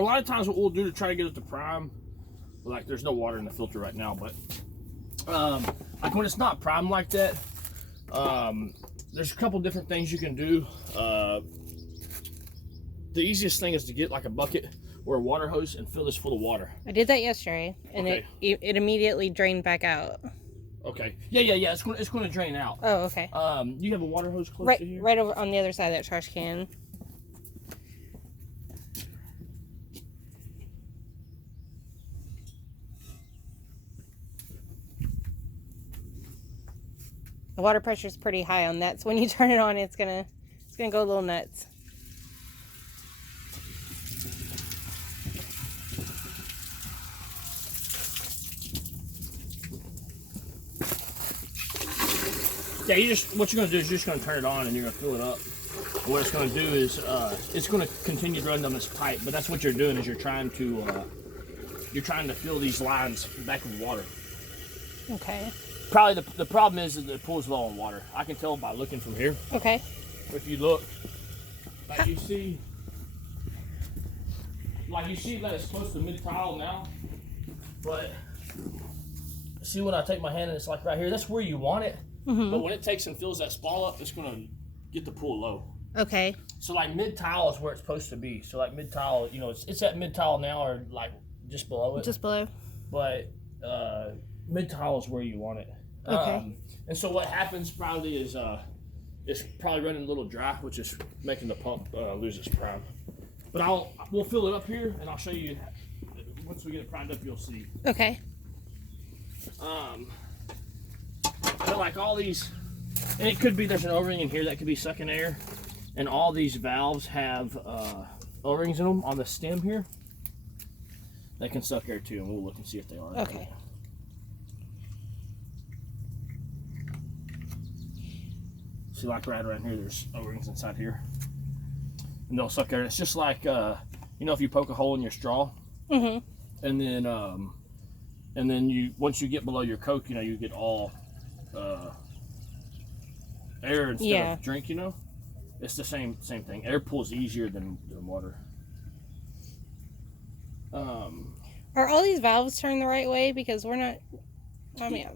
a lot of times what we'll do to try to get it to prime, like there's no water in the filter right now, but like when it's not primed like that, there's a couple different things you can do. The easiest thing is to get like a bucket or a water hose and fill this full of water. I did that yesterday, and okay. it immediately drained back out. Okay. Yeah. It's going to drain out. Oh, okay. You have a water hose close right, to here? Right over on the other side of that trash can. The water pressure is pretty high on that, so when you turn it on, it's gonna go a little nuts. Yeah, what you're gonna do is you're just gonna turn it on and you're gonna fill it up. And what it's gonna do is it's gonna continue to run down this pipe, but that's what you're doing is you're trying to fill these lines back with water. Okay. Probably the problem is that it pulls low on water. I can tell by looking from here. Okay. If you look, like you see that it's close to mid-tile now, but see when I take my hand and it's like right here, that's where you want it. Mm-hmm. But when it takes and fills that spall up, it's gonna get the pool low. Okay. So like mid-tile is where it's supposed to be. So like mid-tile, it's at mid-tile now or like just below it. Just below. But mid-tile is where you want it. Okay. And so what happens probably is it's probably running a little dry, which is making the pump lose its prime. But we'll fill it up here, and I'll show you once we get it primed up. You'll see. Okay. But like all these, and it could be there's an O-ring in here that could be sucking air, and all these valves have O-rings in them on the stem here. They can suck air too, and we'll look and see if they are. Okay. See, like right around here, there's O-rings inside here, and they'll suck air. It's just like if you poke a hole in your straw, mm-hmm. and then once you get below your Coke, you get all air instead of drink. It's the same thing. Air pulls easier than water. Are all these valves turned the right way? Because we're not.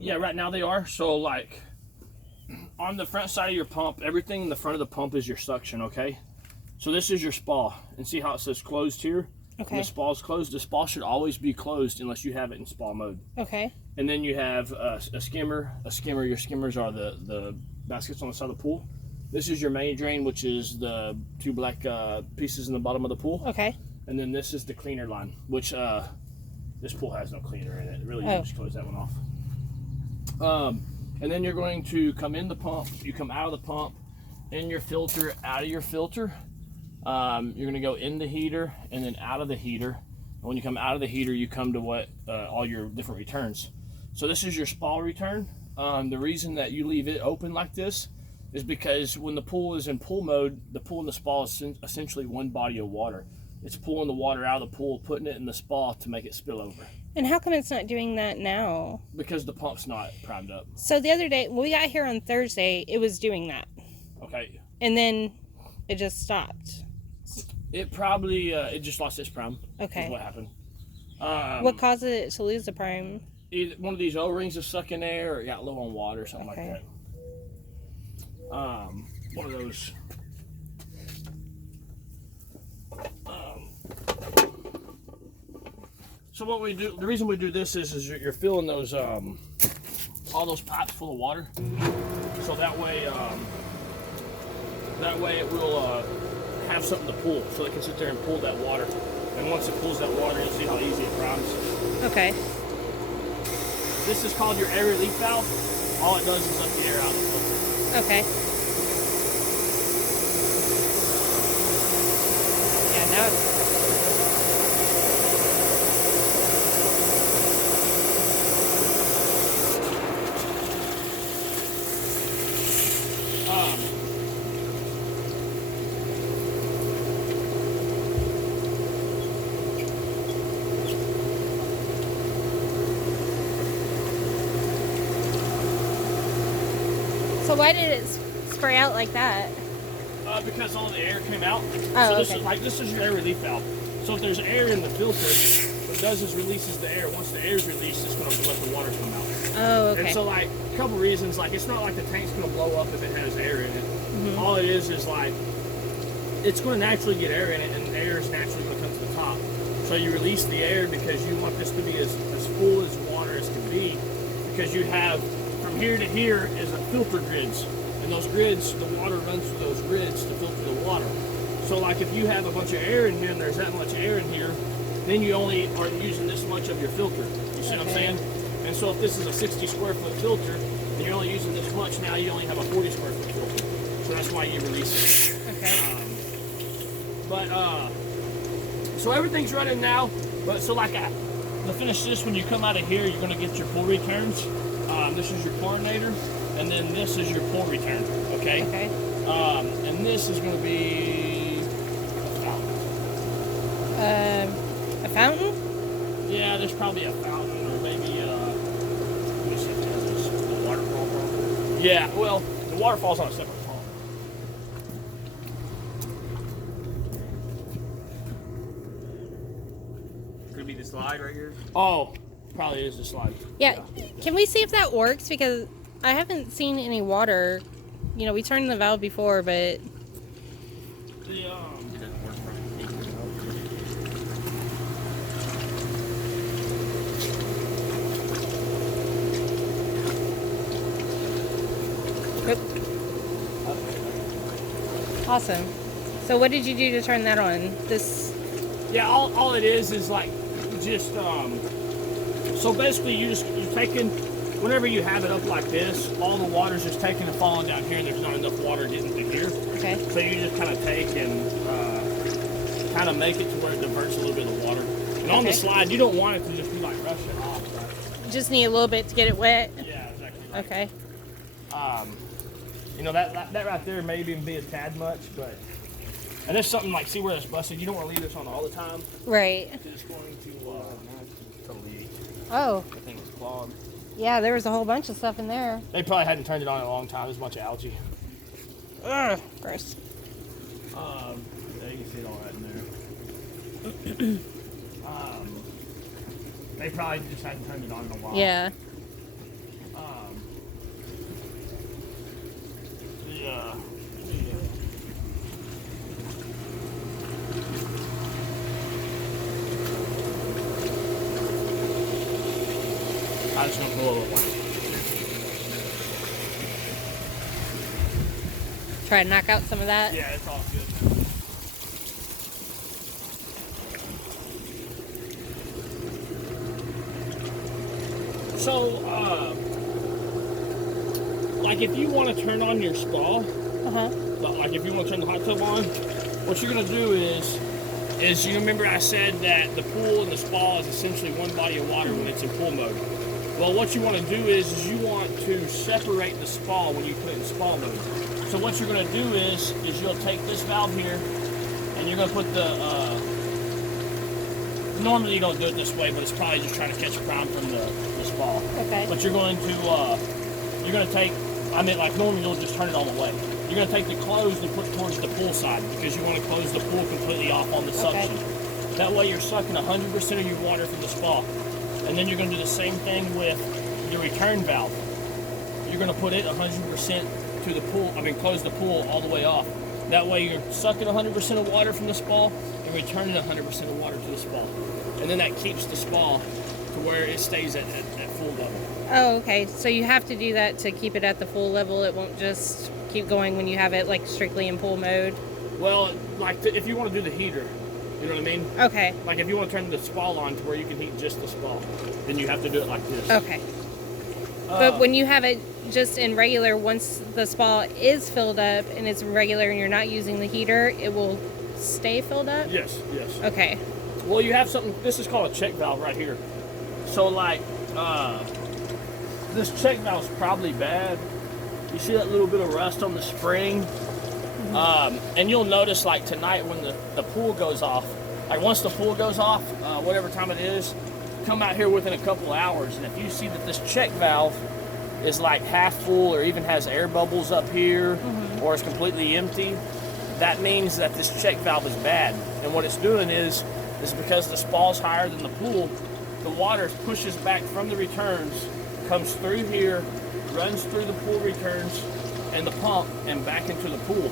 Yeah, right now they are. So like on the front side of your pump, everything in the front of the pump is your suction. Okay. So this is your spa, and see how it says closed here. Okay. When the spa is closed. The spa should always be closed unless you have it in spa mode. Okay. And then you have a skimmer. Your skimmers are the baskets on the side of the pool. This is your main drain, which is the two black pieces in the bottom of the pool. Okay. And then this is the cleaner line, which this pool has no cleaner in it. Really, you just close that one off. And then you're going to come in the pump. You come out of the pump, in your filter, out of your filter. You're going to go in the heater and then out of the heater. And when you come out of the heater, you come to all your different returns. So this is your spa return. The reason that you leave it open like this is because when the pool is in pool mode, the pool and the spa is essentially one body of water. It's pulling the water out of the pool, putting it in the spa to make it spill over. And how come it's not doing that now? Because the pump's not primed up. So the other day, when we got here on Thursday, it was doing that. Okay. And then it just stopped. It probably, it just lost its prime. Okay. Is what happened. What caused it to lose the prime? Either one of these O-rings is sucking air, or it got low on water, or something like that. One of those. So what we do, the reason we do this is you're filling those, all those pipes full of water. So that way it will have something to pull, so they can sit there and pull that water. And once it pulls that water, you'll see how easy it primes. Okay. This is called your air relief valve. All it does is let the air out of the filter. Okay. Yeah, now it's... So why did it spray out like that? Because all the air came out. Oh, so this okay. is your air relief valve. So if there's air in the filter, what it does is releases the air. Once the air is released, it's going to let the water come out. Oh, okay. And so, like, a couple reasons, like, it's not like the tank's going to blow up if it has air in it. All it is like, it's going to naturally get air in it, and air is naturally going to come to the top. So you release the air because you want this to be as full as water as can be, because you have, from here to here is a filter grids. And those grids, the water runs through those grids to filter the water. So like if you have a bunch of air in here and there's that much air in here, then you only are using this much of your filter. You see what I'm saying? And so if this is a 60 square foot filter, and you're only using this much, now you only have a 40 square foot filter. So that's why you release it. Okay. So everything's running now. But so like to finish this, when you come out of here, you're gonna get your pull returns. This is your chlorinator, and then this is your pull return. Okay. Okay. And this is gonna be a fountain. A fountain? Yeah, there's probably a fountain, or maybe let me see if it has a waterfall problem. Yeah, well, the waterfall's on a separate pump. Could it be the slide right here? Oh, probably is the slide. Yeah. Can we see if that works? Because I haven't seen any water. You know, we turned the valve before, but The It doesn't work right. awesome. So what did you do to turn that on? This. Yeah, all it is like just so basically you're taking, whenever you have it up like this, all the water's just taking and falling down here, and there's not enough water getting to here. Okay. So you just kind of take and kind of make it to where it diverts a little bit of water. And on the Okay. slide, you don't want it to just be like rushing off. Right? Just need a little bit to get it wet. Yeah, exactly. Right. Okay. You know, that right there may even be a tad much, but, and there's something like, see where it's busted, you don't want to leave this on all the time, Right. because it's going to totally, Oh, I think it's clogged. yeah. There was a whole bunch of stuff in there. They probably hadn't turned it on in a long time. There's a bunch of algae. Ugh, gross. Yeah, you can see all that in there. They probably just hadn't turned it on in a while. Yeah. Yeah. I just want to go a little white. Try to knock out some of that. Yeah, it's all good. So, like if you want to turn on your spa, like if you want to turn the hot tub on, what you're gonna do is you remember I said that the pool and the spa is essentially one body of water when it's in pool mode. Well, what you want to do is you want to separate the spa when you put it in spa mode. So what you're gonna do is you'll take this valve here, and you're gonna put the normally you don't do it this way, but it's probably just trying to catch a prime from the spa. Okay. But you're going to take, I mean, like normally you'll just turn it all the way. You're going to take the closed and put towards the pool side, because you want to close the pool completely off on the suction. That way you're sucking 100% of your water from the spa. And then you're going to do the same thing with your return valve. You're going to put it 100% to the pool, close the pool all the way off. That way you're sucking 100% of water from the spa and returning 100% of water to the spa. And then that keeps the spa to where it stays at full level. Oh, okay. So you have to do that to keep it at the full level. It won't just keep going when you have it like strictly in pool mode. Well, like if you want to do the heater, you know what I mean? Okay. Like if you want to turn the spa on to where you can heat just the spa, then you have to do it like this. Okay. But when you have it just in regular, once the spa is filled up and it's regular and you're not using the heater, it will stay filled up? Yes, yes. Okay. Well, you have something, this is called a check valve right here. So like, this check valve's probably bad. You see that little bit of rust on the spring? And you'll notice like tonight when the pool goes off, like once the pool goes off, whatever time it is, come out here within a couple hours, and if you see that this check valve is like half full or even has air bubbles up here, or is completely empty, that means that this check valve is bad. And what it's doing is is because the spall's higher than the pool. The water pushes back from the returns, comes through here, runs through the pool returns and the pump and back into the pool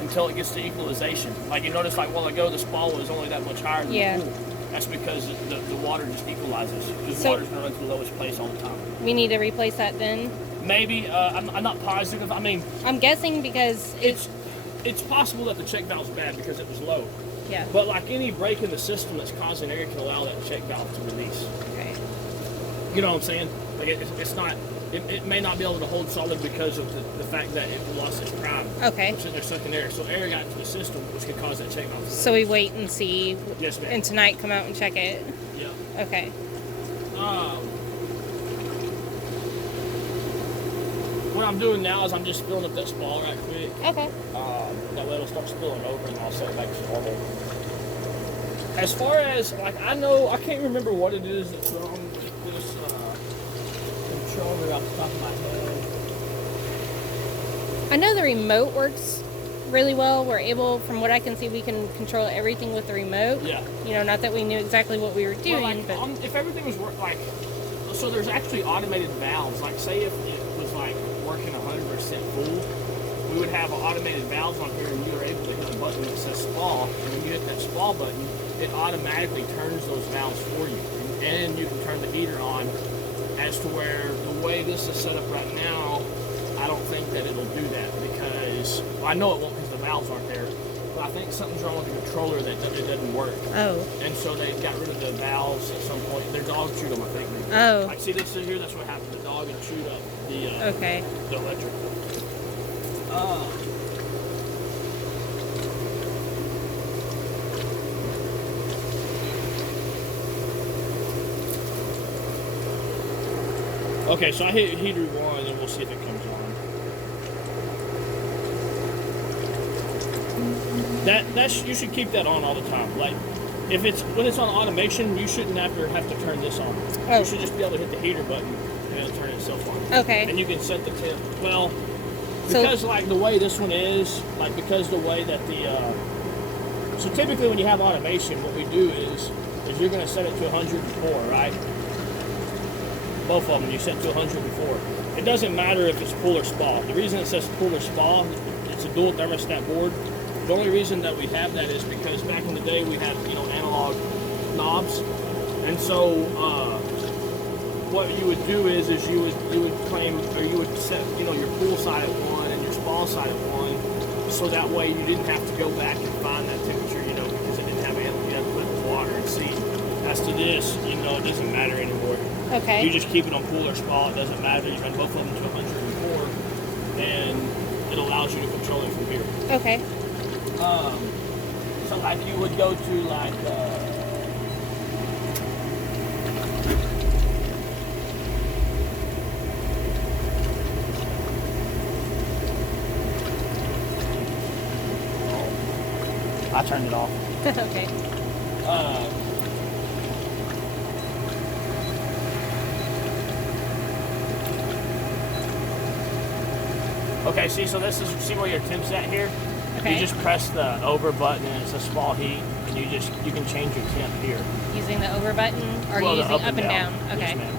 until it gets to equalization. Like you noticed, like a while ago, the spall was only that much higher than the pool. That's because the water just equalizes. Because water's going to run to the lowest place all the time. We need to replace that then? Maybe. I'm not positive. I mean, I'm guessing because it's possible that the check valve's bad because it was low. Yeah. But like any break in the system that's causing air can allow that check valve to release. Okay. You know what I'm saying? Like it's not. It may not be able to hold solid because of the fact that it lost its prime. Okay. Which they're sucking air, so air got into the system, which could cause that check valve to release. So we wait and see. Yes, ma'am. And tonight come out and check it. Yeah. Okay. What I'm doing now is I'm just filling up that spall right quick. Okay. That way it'll start spilling over and I'll set it back to normal. As far as, like, I can't remember what it is that's wrong with this controller off the top of my head. I know the remote works really well. We're able, from what I can see, we can control everything with the remote. Yeah. You know, not that we knew exactly what we were doing, well, like, if everything was so there's actually automated valves. Like, say if it was like working 100% full, we would have automated valves on here, and you are able to hit a button that says spall, and when you hit that spall button, it automatically turns those valves for you, and you can turn the heater on. As to where the way this is set up right now, I don't think that it'll do that because, well, I know it won't because the valves aren't there, but I think something's wrong with the controller that it doesn't work. Oh. And so they got rid of the valves at some point. Their dog chewed them, I think. Oh. Like, see this here? That's what happened. The dog had chewed up the electric. Okay, so I hit heater 1 and we'll see if it comes on. That's you should keep that on all the time. Like if when it's on automation, you shouldn't have to turn this on. Oh. You should just be able to hit the heater button and it'll turn itself on. Okay. And you can set the temp. Well, because like the way this one is, like because the way that so typically when you have automation, what we do is you're going to set it to 104, right? Both of them, you set to 104. It doesn't matter if it's pool or spa. The reason it says pool or spa, it's a dual thermostat board. The only reason that we have that is because back in the day we had, analog knobs, and so what you would do is you would claim, or you would set, your pool side at 1 and your spa side at 1, so that way you didn't have to go back and find that temperature, because it didn't have animal. You had to put it in the water and see. As to this, it doesn't matter anymore. Okay. You just keep it on pool or spa, it doesn't matter. You run both of them to 104, and it allows you to control it from here. Okay. So like you would go to like, I turned it off. Okay. Okay, so see where your temp's at here? Okay. You just press the over button and it's a small heat, and you can change your temp here. Using the over button or Well, using up and down? Okay. Yes, ma'am.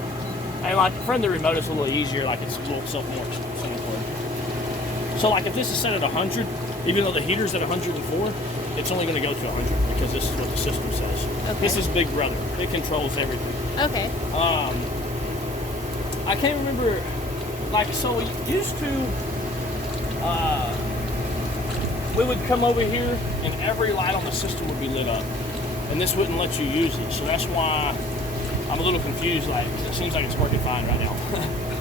And like from the remote, it's a little easier. Like it's a little more simpler. So like if this is set at 100, even though the heater's at 104, it's only going to go to 100 because this is what the system says. Okay. This is Big Brother. It controls everything. Okay. I can't remember. Like so, we used to. We would come over here and every light on the system would be lit up, and this wouldn't let you use it. So that's why I'm a little confused. Like it seems like it's working fine right now.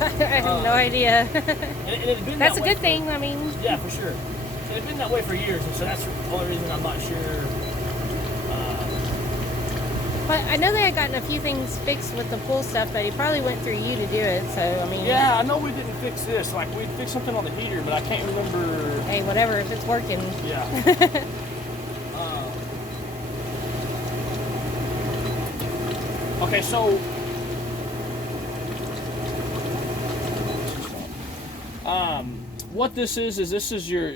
I have no idea. and it had been That's that a way good thing. I mean. Yeah, for sure. It had been that way for years, and so that's the only reason I'm not sure. But I know they had gotten a few things fixed with the pool stuff, but he probably went through you to do it. So I mean. Yeah, I know we didn't fix this. Like we fixed something on the heater, but I can't remember. Hey, whatever. If it's working. Yeah. Okay, so. What this is this is your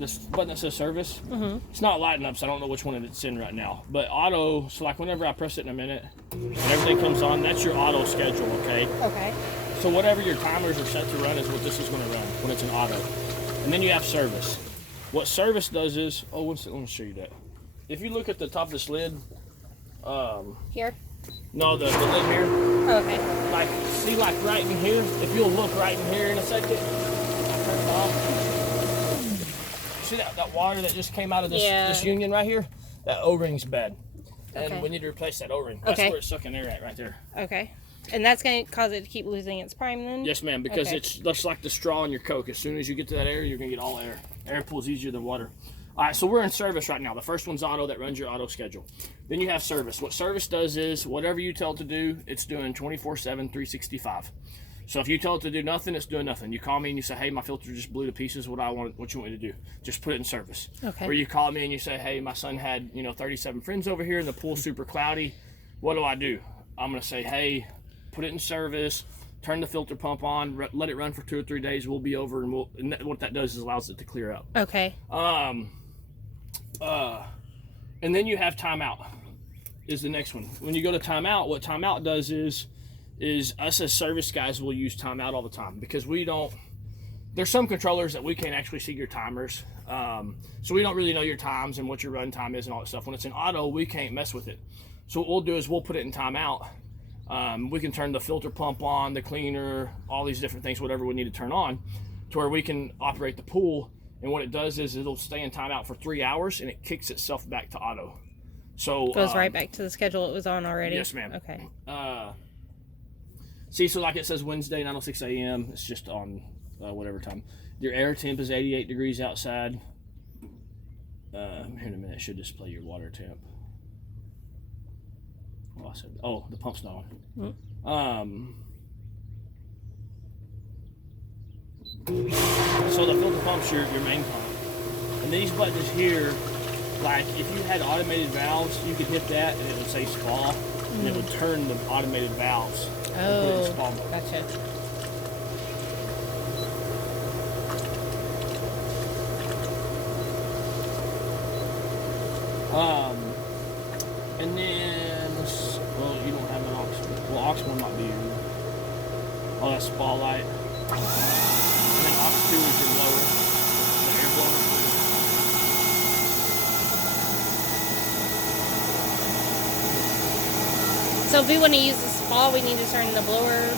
this button that says service. Mm-hmm. It's not lighting up, so I don't know which one it's in right now. But auto, so like whenever I press it in a minute and everything comes on, that's your auto schedule, okay? Okay. So whatever your timers are set to run is what this is going to run when it's an auto. And then you have service. What service does is, let me show you that. If you look at the top of this lid, Here? no, the lid here, Oh, okay. like, see like right in here, if you'll look right in here in a second, I'll turn it off. See that water that just came out of this union right here? That O-ring's bad. And Okay. we need to replace that O-ring. That's where it's sucking air at right there. Okay. And that's going to cause it to keep losing its prime then? Yes, ma'am, because it's just like the straw in your Coke. As soon as you get to that air, you're going to get all air. Air pulls easier than water. All right, so we're in service right now. The first one's auto, that runs your auto schedule. Then you have service. What service does is whatever you tell it to do, it's doing 24/7, 365. So if you tell it to do nothing, it's doing nothing. You call me and you say, hey, my filter just blew to pieces. What you want me to do? Just put it in service. Okay. Or you call me and you say, hey, my son had 37 friends over here and the pool's super cloudy. What do? I'm going to say, hey, put it in service, turn the filter pump on, let it run for 2 or 3 days. We'll be over, and what that does is allows it to clear out. Okay. And then you have timeout is the next one. When you go to timeout, what timeout does is us as service guys will use timeout all the time because there's some controllers that we can't actually see your timers. So we don't really know your times and what your run time is and all that stuff. When it's in auto, we can't mess with it. So what we'll do is we'll put it in timeout. We can turn the filter pump on, the cleaner, all these different things, whatever we need to turn on, to where we can operate the pool. And what it does is it'll stay in timeout for 3 hours and it kicks itself back to auto. So goes right back to the schedule it was on already? Yes, ma'am. Okay. See, so like it says Wednesday, 9:06 a.m. It's just on whatever time. Your air temp is 88 degrees outside. Here in a minute, it should display your water temp. The pump's not on. Mm-hmm. So the filter pump's your main pump. And these buttons here, like if you had automated valves, you could hit that and it would say spa, and it would turn the automated valves. And put it in spa mode. Gotcha. And then, you don't have an aux. Well, aux one might be your, that's spa light. And then aux 2 is your blower, the air blower. So if we want to use the spa, we need to turn the blower.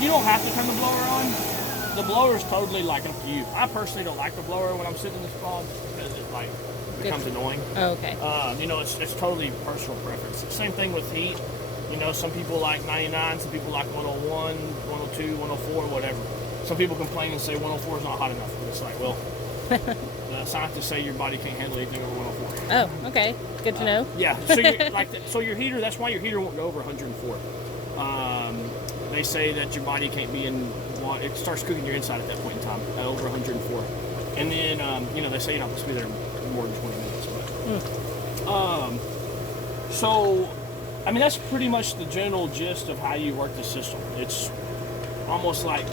You don't have to turn the blower on. The blower is totally up to you. I personally don't like the blower when I'm sitting in the spa because it becomes annoying. Oh, okay. It's totally personal preference. Same thing with heat. Some people like 99, some people like 101, 102, 104, whatever. Some people complain and say 104 is not hot enough. But it's like, well, the scientists say your body can't handle anything over 104. Oh, okay. Good to know. Yeah. So your heater. That's why your heater won't go over 104. They say that your body can't be in. It starts cooking your inside at that point in time at over 104. And then they say you're not supposed to be there more than 20 minutes. But, so, that's pretty much the general gist of how you work the system. It's almost like,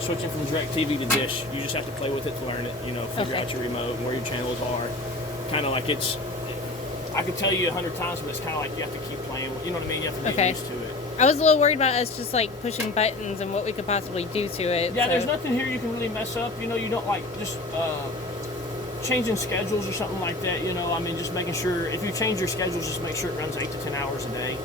switching from DirecTV to Dish. You just have to play with it to learn it, figure out your remote and where your channels are. Kind of like I could tell you 100 times, but it's kind of like you have to keep playing. You know what I mean? You have to get used to it. I was a little worried about us just pushing buttons and what we could possibly do to it. Yeah, there's nothing here you can really mess up. You don't just changing schedules or something like that. Just making sure if you change your schedules, just make sure it runs 8 to 10 hours a day.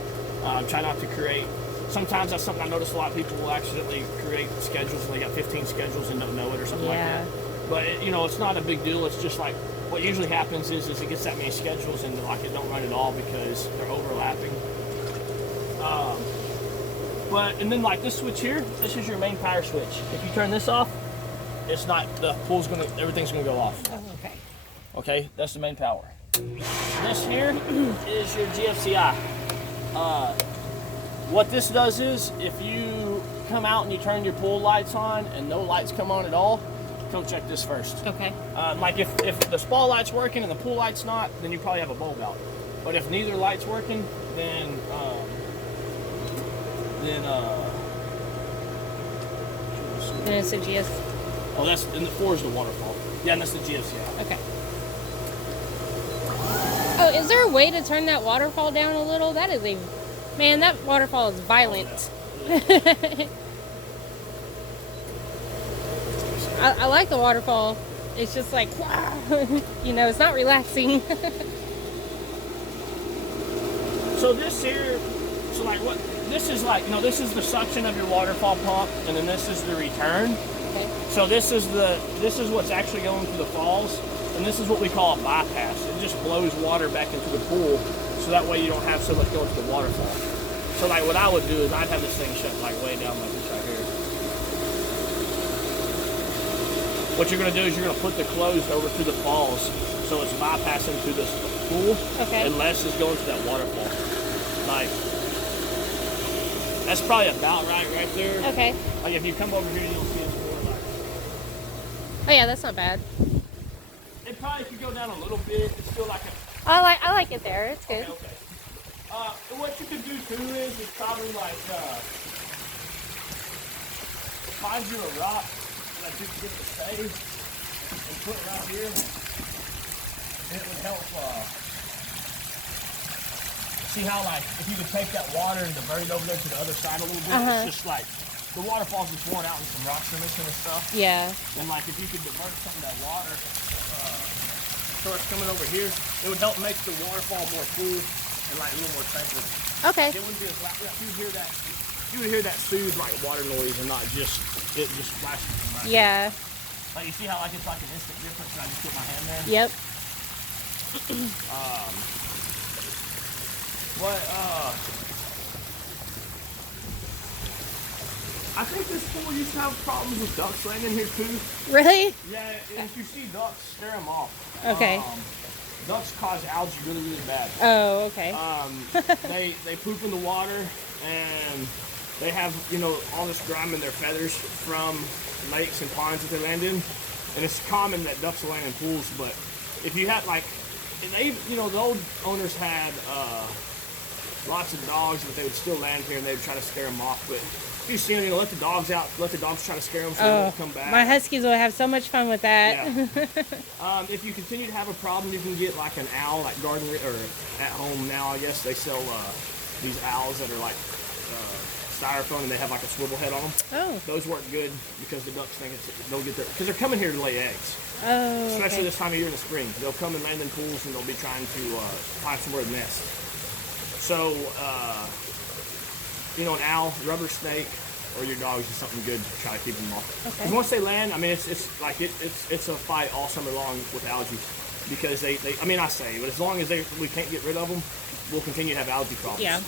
Try not to create. Sometimes that's something I notice a lot of people will accidentally create schedules and they got 15 schedules and don't know it or something like that. But it's not a big deal. It's just what usually happens is it gets that many schedules and it don't run at all because they're overlapping. And then this switch here, this is your main power switch. If you turn this off, it's not, everything's gonna go off. Oh, okay. Okay, that's the main power. This here is your GFCI. What this does is, if you come out and you turn your pool lights on and no lights come on at all, come check this first. Okay. If the spa light's working and the pool light's not, then you probably have a bulb out. But if neither light's working, then it's a GS. that's, and the 4 is the waterfall. Yeah, and that's the GFCI. Okay. Oh, is there a way to turn that waterfall down a little? That is a... Man, that waterfall is violent. I like the waterfall. It's just like, you know, it's not relaxing. So this here, so like what, this is like, you know, this is the suction of your waterfall pump, and then this is the return. Okay. So this is what's actually going through the falls, and this is what we call a bypass. It just blows water back into the pool, so that way you don't have so much going to the waterfall. So like what I would do is I'd have this thing shut like way down like this right here. What you're gonna do is you're gonna put the closed over to the falls, so it's bypassing through this pool, Okay. and less is going to that waterfall. Like, that's probably about right there. Okay. Like if you come over here, you'll see it's more like. Oh yeah, that's not bad. It probably could go down a little bit. It's still like a. I like it there. It's good. Okay. What you could do too is probably like find you a rock that you can get to stay and put it right here. And it would help. See how like if you could take that water and divert it over there to the other side a little bit, it's just like the waterfall's just pouring out with some rocks in this kind of stuff. Yeah. And like if you could divert some of that water, so it's coming over here, it would help make the waterfall more cool and like a little more tranquil. Okay. It wouldn't be as loud. You would hear that soothe like water noise and not just it just splashing from right. Yeah. Like you see how like it's like an instant difference when I just put my hand there. Yep. I think this pool used to have problems with ducks landing here too. Really? Yeah, if you see ducks, scare them off. Okay. Ducks cause algae really, really bad. Oh, okay. They poop in the water, and they have, you know, all this grime in their feathers from lakes and ponds that they land in. And it's common that ducks land in pools, but if you had like, they, you know, the old owners had lots of dogs, but they would still land here and they would try to scare them off. But if you see them, you know, let the dogs out, let the dogs try to scare them so they won't come back. My huskies will have so much fun with that. Yeah. If you continue to have a problem, you can get like an owl, like garden or at home now. I guess they sell these owls that are like styrofoam and they have like a swivel head on them. Oh. Those work good because the ducks think they'll get there because they're coming here to lay eggs. Oh. Especially Okay. this time of year in the spring, they'll come and land in pools and they'll be trying to find somewhere to nest. So, you know, an owl, rubber snake, or your dogs is something good to try to keep them off. Okay. Because once they land, I mean, it's like it's a fight all summer long with algae because they I mean, I say, but as long as we can't get rid of them, we'll continue to have algae problems. Yeah.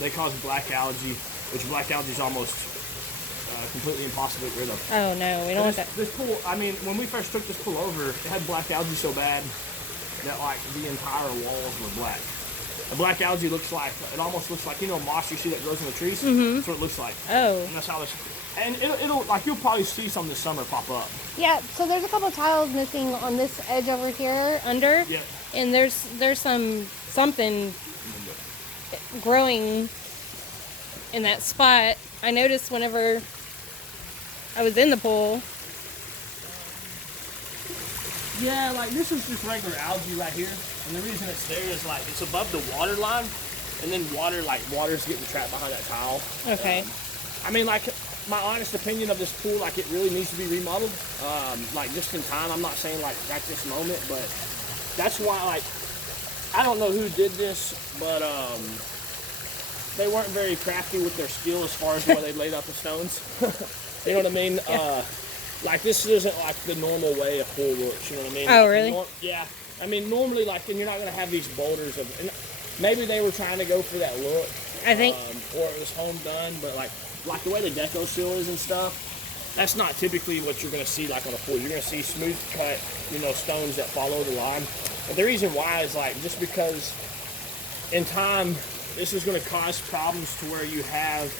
They cause black algae, which black algae is almost completely impossible to get rid of. Oh no, we don't want that. This pool, I mean, when we first took this pool over, it had black algae so bad that like the entire walls were black. The black algae looks like, it almost looks like, you know, moss you see that grows in the trees? That's what it looks like. Oh. And that's how this, and it'll like, you'll probably see some this summer pop up. Yeah, so there's a couple tiles missing on this edge over here under. Yeah. And there's something growing in that spot. I noticed whenever I was in the pool. Yeah, like this is just regular algae right here. And the reason it's there is like, it's above the water line. And then water's getting trapped behind that tile. Okay. I mean, like, my honest opinion of this pool, like, it really needs to be remodeled. Like, just in time. I'm not saying, like, at this moment, but that's why, like, I don't know who did this, but they weren't very crafty with their skill as far as where they laid out the stones. You know what I mean? Yeah. Like, this isn't, like, the normal way a pool works, you know what I mean? Oh, Like, really? yeah. I mean, normally, like, and you're not going to have these boulders of, and maybe they were trying to go for that look. I think. Or it was home done, but like the way the deco seal is and stuff, that's not typically what you're going to see like on a pool. You're going to see smooth cut, you know, stones that follow the line. And the reason why is like just because in time this is going to cause problems to where you have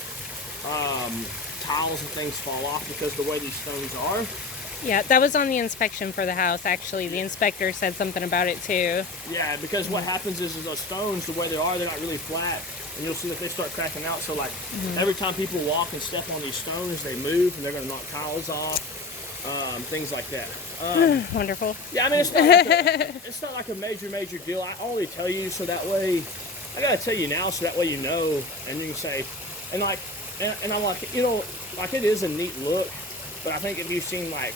tiles and things fall off because the way these stones are. Yeah, that was on the inspection for the house, actually. The inspector said something about it, too. Yeah, because what happens is those stones, the way they are, they're not really flat. And you'll see that they start cracking out. So, like, every time people walk and step on these stones, they move, and they're going to knock tiles off. things like that. Wonderful. Yeah, I mean, it's not like a major deal. I only tell you so that way, I gotta tell you now so that way you know, and you can say, and like, and I'm like, you know, like it is a neat look, but I think if you've seen like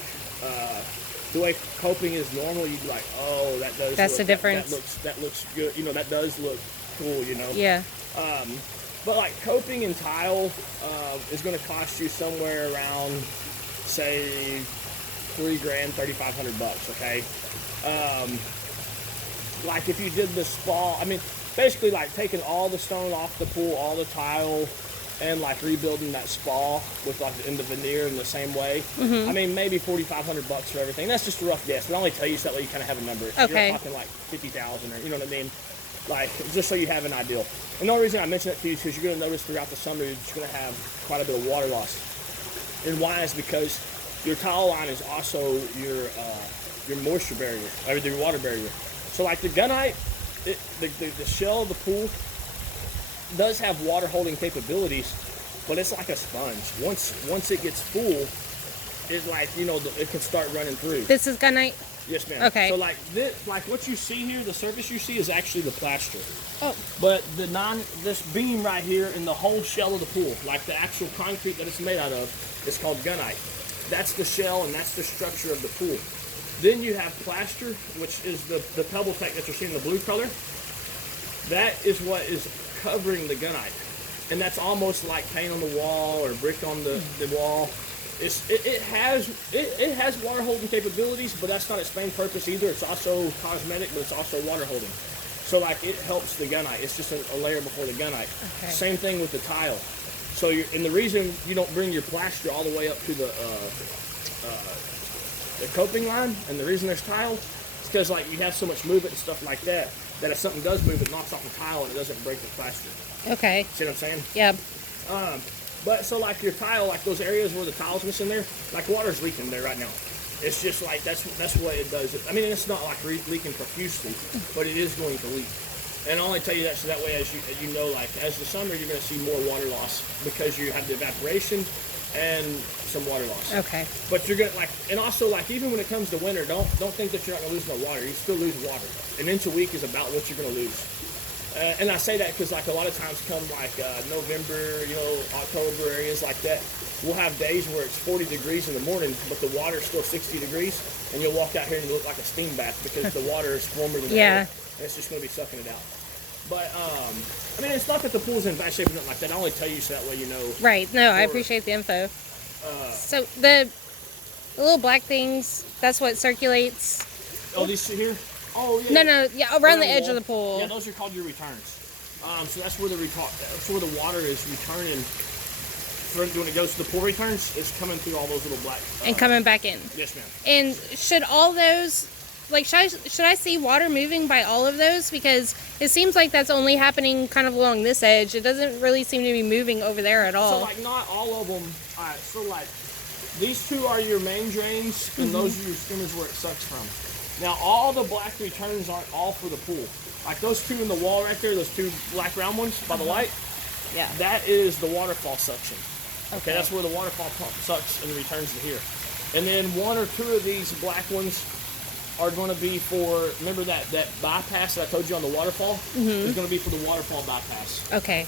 the way coping is normal, you'd be like, oh, that does. That's the difference. That looks good. You know, that does look cool. You know. Yeah. But like coping and tile is going to cost you somewhere around, say, $3,000, $3,500. Okay. Like if you did the spa, I mean, basically like taking all the stone off the pool, all the tile, and like rebuilding that spa with like in the veneer in the same way. I mean, maybe $4,500 for everything. That's just a rough guess. But I only tell you so that way you kind of have a number. Okay. You're not talking like 50,000 or you know what I mean. Like, just so you have an idea. And the only reason I mention that to you is because you're going to notice throughout the summer you're just going to have quite a bit of water loss. And why is because your tile line is also your moisture barrier, or your water barrier. So like the gunite, the shell of the pool does have water holding capabilities, but it's like a sponge. Once it gets full, it's like, you know, it can start running through. This is gunite? Yes, ma'am. Okay. So like this, like what you see here, the surface you see is actually the plaster. Oh. But this beam right here in the whole shell of the pool, like the actual concrete that it's made out of, is called gunite. That's the shell and that's the structure of the pool. Then you have plaster, which is the pebble tech that you're seeing in the blue color. That is what is covering the gunite. And that's almost like paint on the wall or brick on the wall. It has water holding capabilities, but that's not its main purpose either. It's also cosmetic, but it's also water holding. So like it helps the gunite. It's just a layer before the gunite. Okay. Same thing with the tile. So and the reason you don't bring your plaster all the way up to the coping line, and the reason there's tile, is because like you have so much movement and stuff like that if something does move, it knocks off the tile and it doesn't break the plaster. Okay. See what I'm saying? Yeah. But so like your tile, like those areas where the tile's missing there, like water's leaking there right now. It's just like that's what it does. I mean, it's not like leaking profusely, but it is going to leak. And I only tell you that so that way, as you know, like as the summer, you're going to see more water loss because you have the evaporation and some water loss. Okay. But you're gonna like, and also like even when it comes to winter, don't think that you're not gonna lose no water. You still lose water. An inch a week is about what you're gonna lose. And I say that because like a lot of times come like November, you know, October, areas like that, we'll have days where it's 40 degrees in the morning, but the water's still 60 degrees, and you'll walk out here and you look like a steam bath because the water is warmer than the air, and it's just gonna be sucking it out. But I mean, it's not that the pool's in bad shape or nothing like that. I only tell you so that way you know. Right. No, I appreciate the info. So the little black things, that's what circulates. Oh, these here? Oh, yeah. No, yeah, around the edge of the pool. Yeah, those are called your returns. So that's where the water is returning. When it goes to the pool returns, it's coming through all those little black. And coming back in. Yes, ma'am. And should all those, like, should I see water moving by all of those? Because it seems like that's only happening kind of along this edge. It doesn't really seem to be moving over there at all. So, like, not all of them. All right, so, like, these two are your main drains, and those are your skimmers where it sucks from. Now, all the black returns aren't all for the pool. Like, those two in the wall right there, those two black round ones by the light, Yeah. that is the waterfall suction. Okay. That's where the waterfall pump sucks and returns to here. And then one or two of these black ones are going to be for, remember that bypass that I told you on the waterfall? Is going to be for the waterfall bypass. Okay.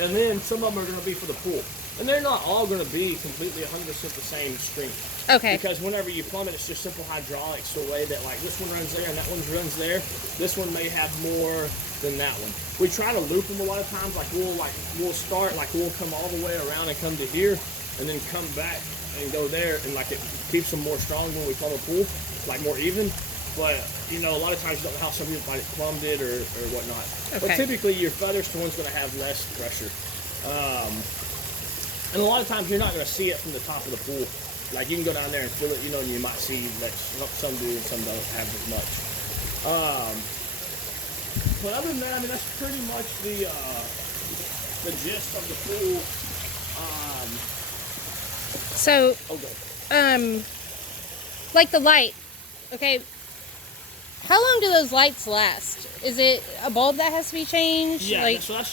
And then some of them are going to be for the pool. And they're not all going to be completely 100% the same strength. Okay. Because whenever you plumb it, it's just simple hydraulics, the way that like this one runs there and that one runs there. This one may have more than that one. We try to loop them a lot of times. Like we'll start, like we'll come all the way around and come to here and then come back and go there, and like it keeps them more strong when we plumb a pool, like more even. But you know, a lot of times you don't know how some people might have plumbed it or whatnot. Okay. But typically your Featherstone's going to have less pressure. And a lot of times you're not going to see it from the top of the pool. Like you can go down there and feel it, you know, and you might see that some do and some don't have as much. But other than that, I mean, that's pretty much the gist of the pool. So, Okay. like the light, okay, how long do those lights last? Is it a bulb that has to be changed? Yeah, like, so that's